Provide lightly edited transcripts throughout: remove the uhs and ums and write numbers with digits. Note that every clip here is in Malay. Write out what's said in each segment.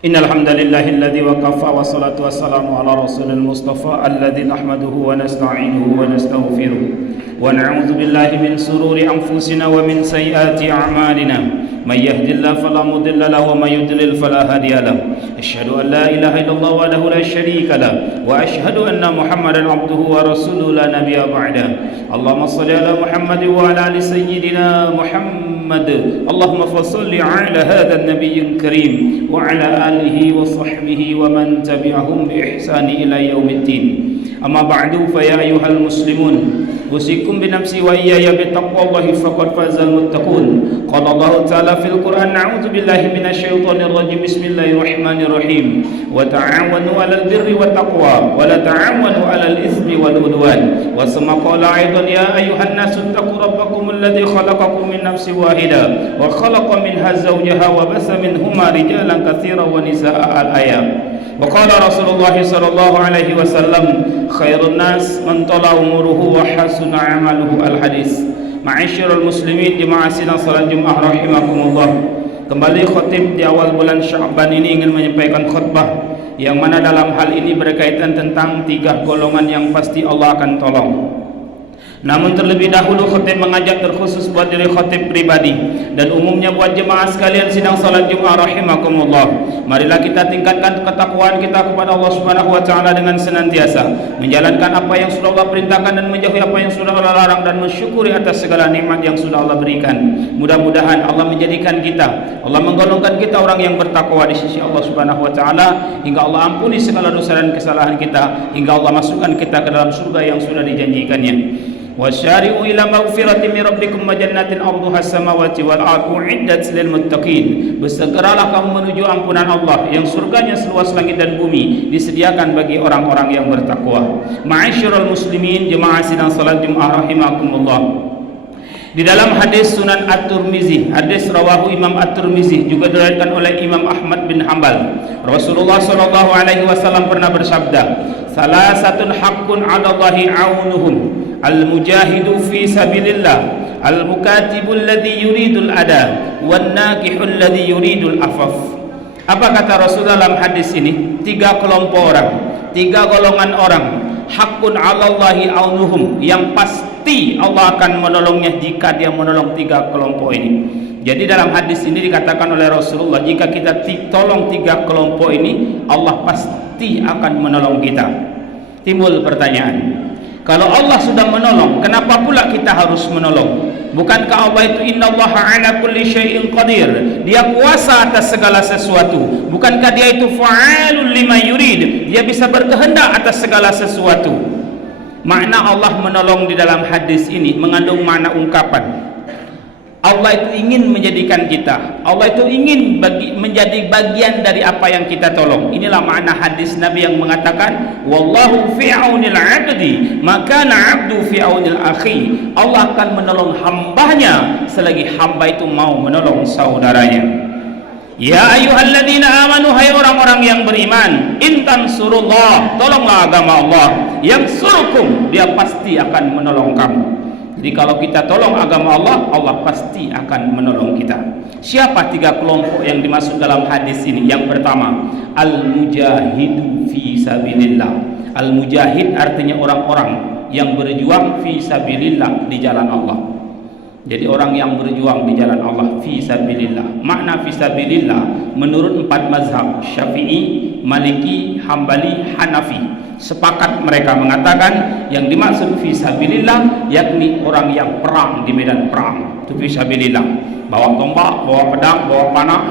إن الحمد لله الذي وكفى والصلاة والسلام على رسول المصطفى الذي نحمده ونستعينه ونستغفره ونعوذ بالله من شرور أنفسنا ومن سيئات أعمالنا من يهد الله فلا مضل له ومن يضلل فلا هادي له أشهد أن لا إله إلا الله وحده لا شريك له وأشهد أن محمدا عبده ورسوله لا نبي بعده اللهم صل على محمد وعلى آل سيدنا محمد اللهم فصل على هذا النبي الكريم وعلى آله وصحبه ومن تبعهم بإحسان إلى يوم الدين أما بعد فيا أيها المسلمون أوصيكم بنفسي وإياي بتقوى الله فقد فاز المتقون قال الله تعالى في القرآن أعوذ بالله من الشيطان الرجيم بسم الله الرحمن الرحيم وتعاونوا على البر والتقوى ولا تعاونوا على الإثم والعدوان وثم قال أيضا يا أيها الناس اتقوا ربكم الذي خلقكم من نفس واحدة وخلق منها زوجها وبث منهما رجالا كثيرا ونساء الآية وقال رسول الله صلى الله عليه وسلم خير الناس من طال عمره وحسن عمله الحديث. Ma'asyiral muslimin jemaah sidang salat Jumat rahimakumullah. Kembali khatib di awal bulan Sya'ban ini ingin menyampaikan khutbah yang mana dalam hal ini berkaitan tentang tiga golongan yang pasti Allah akan tolong. Namun terlebih dahulu khatib mengajak terkhusus buat diri khatib pribadi dan umumnya buat jemaah sekalian sidang salat Jumat rahimakumullah. Marilah kita tingkatkan ketakwaan kita kepada Allah Subhanahu wa taala dengan senantiasa menjalankan apa yang sudah Allah perintahkan dan menjauhi apa yang sudah Allah larang dan mensyukuri atas segala nikmat yang sudah Allah berikan. Mudah-mudahan Allah menjadikan kita, Allah menggolongkan kita orang yang bertakwa di sisi Allah Subhanahu wa taala hingga Allah ampuni segala dosa dan kesalahan kita, hingga Allah masukkan kita ke dalam surga yang sudah dijanjikannya. Wasyari'u ila maghfiratin min rabbikum wa jannatin 'arduha as-samawati wal ardu 'iddat lil muttaqin. Bersegeralah kamu menuju ampunan Allah yang surganya seluas langit dan bumi disediakan bagi orang-orang yang bertakwa. Ma'asyiral muslimin jemaah sidang salat Jumat rahimakumullah. Di dalam hadis Sunan At-Tirmizi, hadis rawahu Imam At-Tirmizi juga diriwayatkan oleh Imam Ahmad bin Hanbal. Rasulullah sallallahu alaihi wasallam pernah bersabda, "Salasatun haqqun 'alallahi 'aunuhum, al-mujahidu fi sabilillah, al-mukatibu alladhi yuridul ada, wan nakihu alladhi yuridul afaf." Apa kata Rasul dalam hadis ini? Tiga kelompok orang, tiga golongan orang, haqqun 'alallahi 'aunuhum, yang pasti Allah akan menolongnya jika dia menolong tiga kelompok ini. Jadi dalam hadis ini dikatakan oleh Rasulullah, jika kita tolong tiga kelompok ini, Allah pasti akan menolong kita. Timbul pertanyaan, kalau Allah sudah menolong, kenapa pula kita harus menolong? Bukankah Allah itu innallaha ala kulli syai'in qadir, dia kuasa atas segala sesuatu? Bukankah dia itu fa'alul lima yurid, dia bisa berkehendak atas segala sesuatu? Makna Allah menolong di dalam hadis ini mengandung makna ungkapan Allah itu ingin menjadikan kita, Allah itu ingin menjadi bagian dari apa yang kita tolong. Inilah makna hadis Nabi yang mengatakan wallahu fi aunil 'abdi maka 'abdu fi aunil akhi. Allah akan menolong hambanya selagi hamba itu mau menolong saudaranya. Ya ayyuhalladzina amanu, hai orang-orang yang beriman, in tansurullah, tolonglah agama Allah, yansurkum, dia pasti akan menolong kamu. Jadi kalau kita tolong agama Allah, Allah pasti akan menolong kita. Siapa tiga kelompok yang dimaksud dalam hadis ini? Yang pertama, al-mujahidu fi sabilillah. Al-mujahid artinya orang-orang yang berjuang fi sabilillah, di jalan Allah. Jadi orang yang berjuang di jalan Allah fi sabilillah. Makna fi sabilillah menurut empat mazhab, Syafi'i, Maliki, Hambali, Hanafi, sepakat mereka mengatakan yang dimaksud fi sabilillah yakni orang yang perang di medan perang, itu fi sabilillah. Bawa tombak, bawa pedang, bawa panah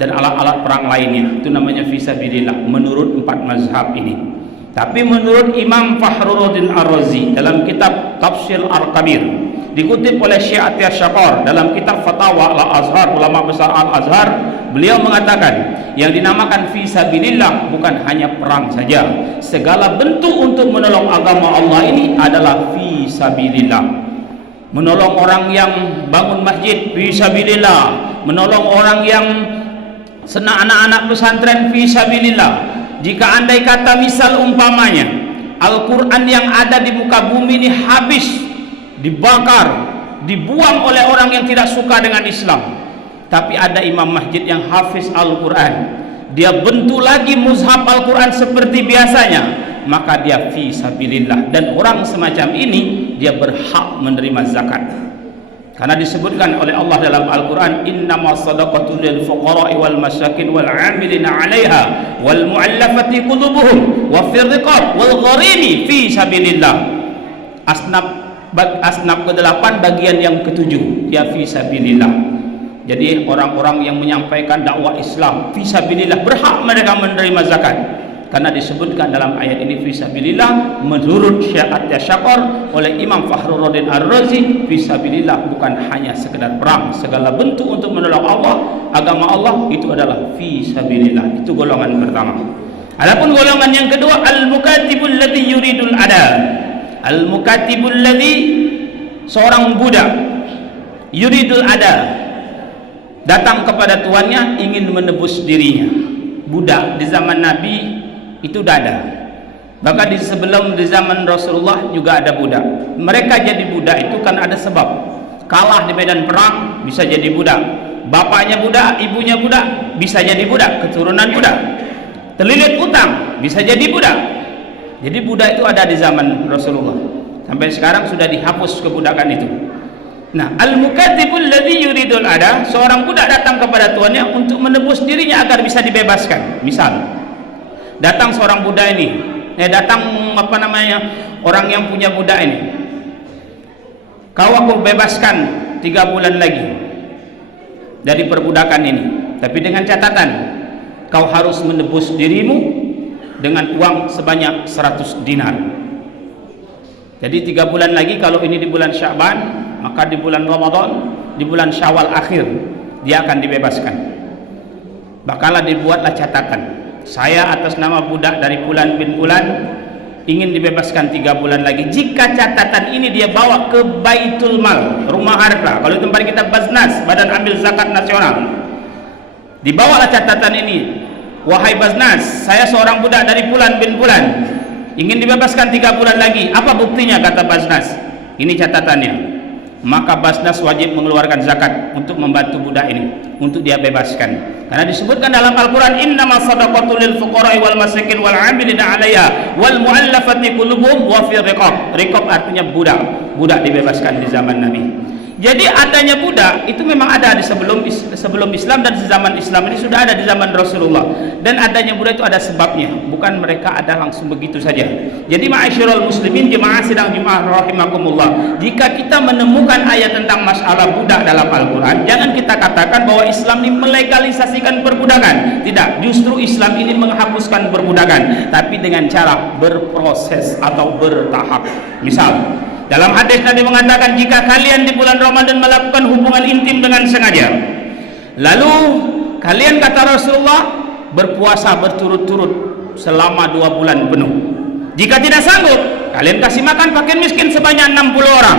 dan alat-alat perang lainnya, itu namanya fi sabilillah menurut empat mazhab ini. Tapi menurut Imam Fakhruddin Ar-Razi dalam kitab Tafsir Al-Kabir, dikutip oleh Syekh Atiyah Syakor dalam kitab Fatwa Al-Azhar, ulama besar Al-Azhar, beliau mengatakan yang dinamakan fi sabilillah bukan hanya perang saja, segala bentuk untuk menolong agama Allah ini adalah fi sabilillah. Menolong orang yang bangun masjid fi sabilillah, menolong orang yang senang anak-anak pesantren fi sabilillah. Jika andai kata misal umpamanya Al-Quran yang ada di muka bumi ini habis, dibakar, dibuang oleh orang yang tidak suka dengan Islam, tapi ada imam masjid yang hafiz Al-Quran, dia bentuk lagi mushaf Al-Quran seperti biasanya, maka dia fi sabilillah. Dan orang semacam ini dia berhak menerima zakat, karena disebutkan oleh Allah dalam Al-Quran, innamas sadaqatu lil fuqara'i wal masyakin wal 'amilina 'alaiha wal mu'allafati qulubuhum wa fir riqab wal gharimi fi sabilillah. Asnaf ke-8 bagian yang ke-7 ya fi sabilillah. Jadi orang-orang yang menyampaikan dakwah Islam fi sabilillah berhak mereka menerima zakat, karena disebutkan dalam ayat ini fi sabilillah. Menurut Syekh At-Tasyaqur oleh Imam Fakhruddin Ar-Razi, fi sabilillah bukan hanya sekedar perang, segala bentuk untuk menolong Allah, agama Allah, itu adalah fi sabilillah. Itu golongan pertama. Adapun golongan yang kedua, al-mukatibul ladzi yuridul ada. Al-mukatibul ladzi, seorang budak, yuridul ada, datang kepada tuannya ingin menebus dirinya. Budak di zaman Nabi itu sudah ada, bahkan di zaman Rasulullah juga ada budak. Mereka jadi budak itu kan ada sebab. Kalah di medan perang bisa jadi budak, bapaknya budak, ibunya budak, bisa jadi budak, keturunan budak. Terlilit utang bisa jadi budak. Jadi budak itu ada di zaman Rasulullah, sampai sekarang sudah dihapus kebudakan itu. Nah, al-mukatibul ladzi yuridul ada, seorang budak datang kepada tuannya untuk menebus dirinya agar bisa dibebaskan. Misal datang seorang budak ini, orang yang punya budak ini, kau aku bebaskan 3 bulan lagi dari perbudakan ini, tapi dengan catatan kau harus menebus dirimu dengan uang sebanyak 100 dinar. Jadi 3 bulan lagi, kalau ini di bulan Sya'ban, maka di bulan Ramadan, di bulan Syawal akhir dia akan dibebaskan. Bakalah dibuatlah catatan, saya atas nama budak dari bulan bin bulan ingin dibebaskan 3 bulan lagi. Jika catatan ini dia bawa ke Baitul Mal, rumah harta, kalau tempat kita Basnas, Badan Amil Zakat Nasional, dibawalah catatan ini, wahai Basnas, saya seorang budak dari bulan bin bulan ingin dibebaskan 3 bulan lagi. Apa buktinya? Kata Basnas, ini catatannya. Maka Basnas wajib mengeluarkan zakat untuk membantu budak ini, untuk dia bebaskan. Karena disebutkan dalam Al-Quran, innamas sadaqatu lil fuqara'i wal masakin wal 'amilina 'alaiha wal mu'allafati qulubuhum wa fir riqab. Riqab artinya budak. Budak dibebaskan di zaman Nabi. Jadi adanya budak itu memang ada di sebelum Islam, dan di zaman Islam ini sudah ada di zaman Rasulullah. Dan adanya budak itu ada sebabnya, bukan mereka ada langsung begitu saja. Jadi ma'asyiral muslimin, jemaah sidang Jumat rahimakumullah, jika kita menemukan ayat tentang masalah budak dalam Al-Quran, jangan kita katakan bahwa Islam ini melegalisasikan perbudakan. Tidak, justru Islam ini menghapuskan perbudakan, tapi dengan cara berproses atau bertahap. Misal dalam hadis Nabi mengatakan, jika kalian di bulan Ramadan melakukan hubungan intim dengan sengaja, lalu kalian, kata Rasulullah, berpuasa berturut-turut selama 2 bulan penuh. Jika tidak sanggup, kalian kasih makan fakir miskin sebanyak 60 orang.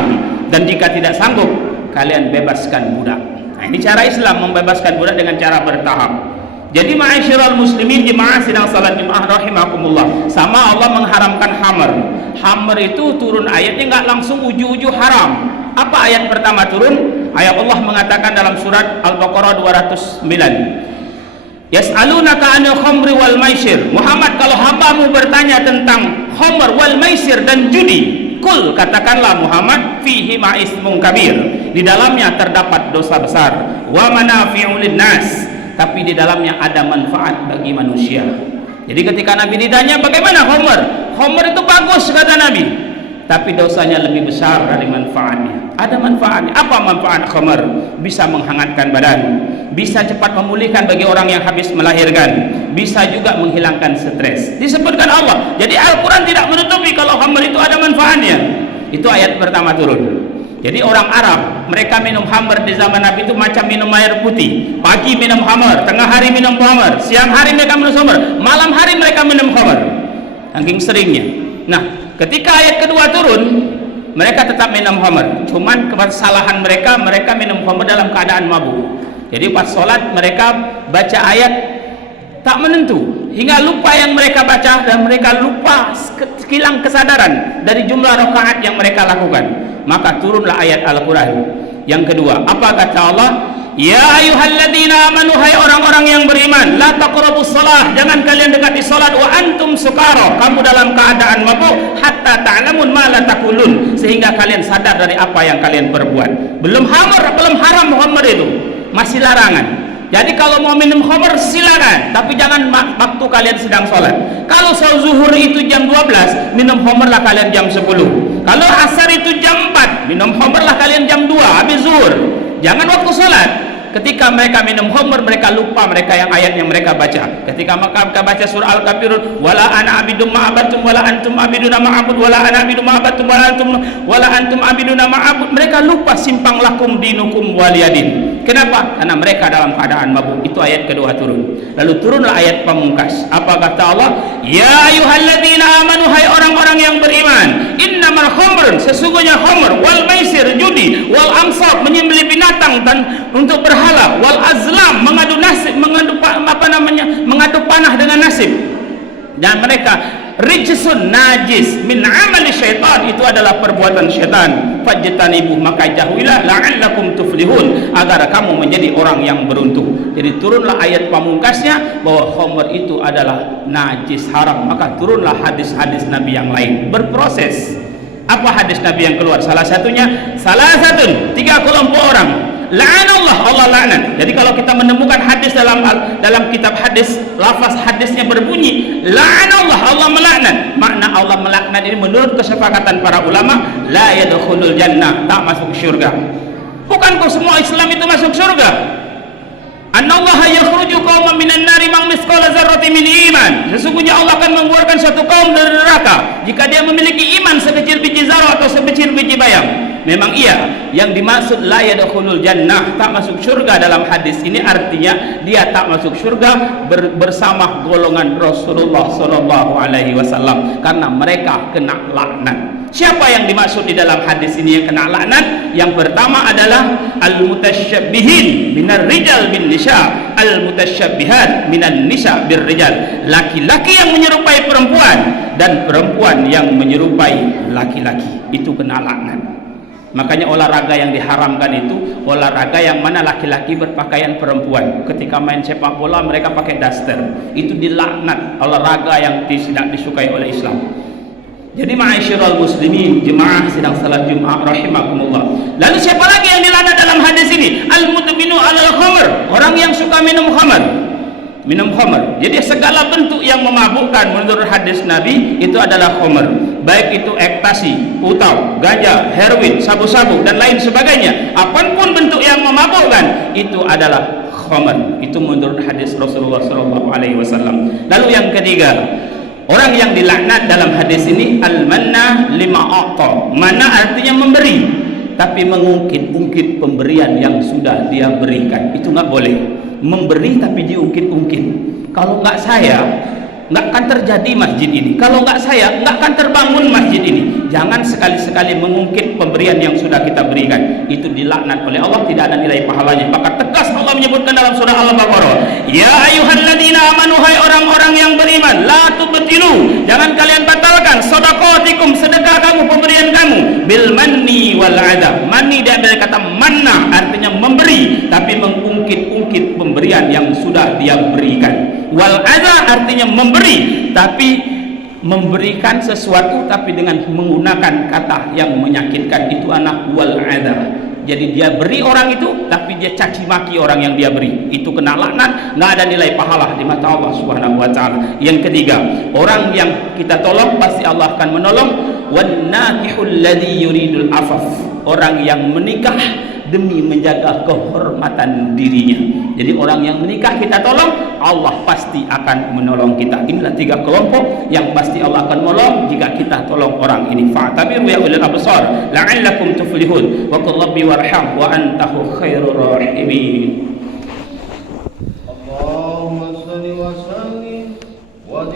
Dan jika tidak sanggup, kalian bebaskan budak. Nah, ini cara Islam membebaskan budak dengan cara bertahap. Jadi ma'asyiral muslimin, jemaah sidang salat Jumat rahimakumullah, sama Allah mengharamkan khamr. Khamr itu turun ayatnya nggak langsung uju-uju haram. Apa ayat pertama turun? Ayat Allah mengatakan dalam surat Al-Baqarah 209, yas'alunaka 'anil khamri wal maisir. Muhammad, kalau hambamu bertanya tentang khamr wal maisir dan judi, kul, katakanlah Muhammad, fihi ma'ismun kabir, di dalamnya terdapat dosa besar, wa manafi'u linnas, tapi di dalamnya ada manfaat bagi manusia. Jadi ketika Nabi ditanya bagaimana khamr, khamr itu bagus kata Nabi, tapi dosanya lebih besar dari manfaatnya. Ada manfaatnya. Apa manfaat khamr? Bisa menghangatkan badan, bisa cepat memulihkan bagi orang yang habis melahirkan, bisa juga menghilangkan stres. Disebutkan Allah. Jadi Al-Quran tidak menutupi kalau khamr itu ada manfaatnya. Itu ayat pertama turun. Jadi orang Arab, mereka minum khamr di zaman Nabi itu macam minum air putih. Pagi minum khamr, tengah hari minum khamr, siang hari mereka minum khamr, malam hari mereka minum khamr, saking seringnya. Nah, ketika ayat kedua turun, mereka tetap minum khamr. Cuman kesalahan mereka minum khamr dalam keadaan mabuk. Jadi pas sholat mereka baca ayat tak menentu, hingga lupa yang mereka baca, dan mereka lupa, hilang kesadaran dari jumlah rakaat yang mereka lakukan. Maka turunlah ayat Al-Quran yang kedua. Apa kata Allah? Ya ayyuhalladzina amanu, hai orang-orang yang beriman, la taqrabus shalah, jangan kalian dekati salat, wa antum sukara, kamu dalam keadaan mabuk, hatta ta'lamun ma la taqulun, sehingga kalian sadar dari apa yang kalian perbuat. Belum haram khamr itu, masih larangan. Jadi kalau mau minum khamr silakan, tapi jangan waktu kalian sedang sholat. Kalau zuhur itu jam 12, minum khamrlah kalian jam 10. Kalau asar itu jam 4, minum khamrlah kalian jam 2 habis zuhur. Jangan waktu sholat. Ketika mereka minum khamr, mereka lupa mereka yang ayat yang mereka baca. Ketika mereka baca surah Al-Kafirun, wala ana abidum ma abattum wala antum abiduna ma abud wala ana abidum ma abattum wala antum abiduna ma abud, mereka lupa simpang lakum dinukum waliyadin. Kenapa? Karena mereka dalam keadaan mabuk. Itu ayat kedua turun. Lalu turunlah ayat pamungkas. Apa kata Allah? Ya ayyuhalladzina amanu, hai orang-orang yang beriman, innamal khamr, sesungguhnya khamr, wal maisir, judi, wal ansab, menyembelih binatang dan untuk berhala, wal azlam, mengadu panah dengan nasib, dan mereka rijsun, najis, min amali syaitan, itu adalah perbuatan syaitan. Fajtanibuh, maka jauhilah, la'allakum tuflihun, agar kamu menjadi orang yang beruntung. Jadi turunlah ayat pamungkasnya bahwa khamr itu adalah najis, haram. Maka turunlah hadis-hadis Nabi yang lain berproses. Apa hadis Nabi yang keluar? Salah satu 3 kelompok orang, la'anallah, Allah laknat. Jadi kalau kita menemukan hadis dalam kitab hadis, lafaz hadisnya berbunyi la'anallah, Allah melaknat. Makna Allah melaknat ini menurut kesepakatan para ulama, la yadkhulul jannah, tak masuk surga. Bukankah semua Islam itu masuk surga? Annallaha yakhruju qauman minan nari ma mithqala dzarratin min iman. Sesungguhnya Allah akan mengeluarkan suatu kaum dari neraka jika dia memiliki iman sekecil biji zarah atau sebesar biji bayam. Memang iya, yang dimaksud la yadkhulul jannah, tak masuk surga dalam hadis ini artinya dia tak masuk surga bersama golongan Rasulullah sallallahu alaihi wasallam, karena mereka kena laknat. Siapa yang dimaksud di dalam hadis ini yang kena laknat? Yang pertama adalah al-mutasyabbihin minar rijal bin nisa, al-mutasyabbihat minan nisa bir rijal, laki-laki yang menyerupai perempuan dan perempuan yang menyerupai laki-laki, itu kena laknat. Makanya olahraga yang diharamkan itu olahraga yang mana laki-laki berpakaian perempuan. Ketika main sepak bola mereka pakai daster, itu dilaknat, olahraga yang tidak disukai oleh Islam. Jadi ma'asyiral muslimin, jemaah sedang salat Jumat rahimakumullah. Lalu siapa lagi yang dilaknat dalam hadis ini? Al-mudminu alal khamr, orang yang suka minum khamr. Jadi segala bentuk yang memabukkan menurut hadis Nabi itu adalah khamr, baik itu ekstasi, putau, ganja, heroin, sabu-sabu dan lain sebagainya. Apapun bentuk yang memabukkan itu adalah khamr. Itu menurut hadis Rasulullah SAW. Lalu yang ketiga, orang yang dilaknat dalam hadis ini al-manna lima a'ta. Mana artinya memberi, tapi mengungkit-ungkit pemberian yang sudah dia berikan. Itu nggak boleh. Memberi tapi diungkit-ungkit. Kalau nggak saya, nggak akan terjadi masjid ini. Kalau nggak saya, nggak akan terbangun masjid ini. Jangan sekali-sekali mengungkit pemberian yang sudah kita berikan. Itu dilaknat oleh Allah, tidak ada nilai pahalanya. Maka tegas Allah menyebutkan dalam surah Al-Baqarah, ya ayyuhalladzina amanu, hai orang-orang yang beriman, la tubtilu, jangan kalian batalkan sedekahatikum, sedekah kamu, pemberian kamu, bil manni wal adha. Manni dari kata manna, artinya memberi tapi mengungkit-ungkit pemberian yang sudah dia berikan. Wal adha artinya memberi tapi memberikan sesuatu tapi dengan menggunakan kata yang menyakitkan. Itu anak wal adha. Jadi dia beri orang itu tapi dia caci maki orang yang dia beri, itu kena laknat, nggak ada nilai pahala di mata Allah Subhanahu wa taala. Yang ketiga, orang yang kita tolong pasti Allah akan menolong. Wan nakihul ladzi yuridul afaf, orang yang menikah demi menjaga kehormatan dirinya. Jadi orang yang menikah kita tolong, Allah pasti akan menolong kita. Inilah 3 kelompok yang pasti Allah akan menolong jika kita tolong orang ini. Fa'tabiru ya ulil absar la'allakum tuflihun. Wa qul rabbi warham wa antahu khairur rahimin. Allahumma shalli wa sallim wa